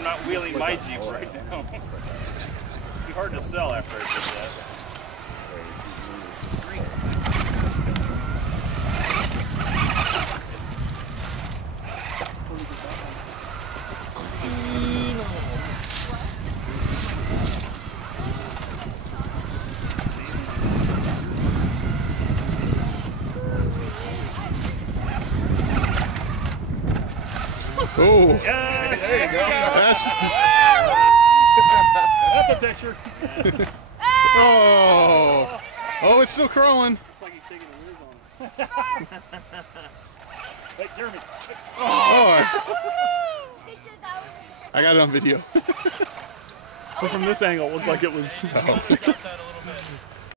I'm not wheeling my Jeep right now. It'd be hard to sell after I did that. Oh, yes. There you go. That's a picture. Yes. Oh, oh, it's still crawling. Looks like he's taking a whiz on it. Hey, Jeremy. Oh, I got it on video. But from this angle, it looked like it was. Oh.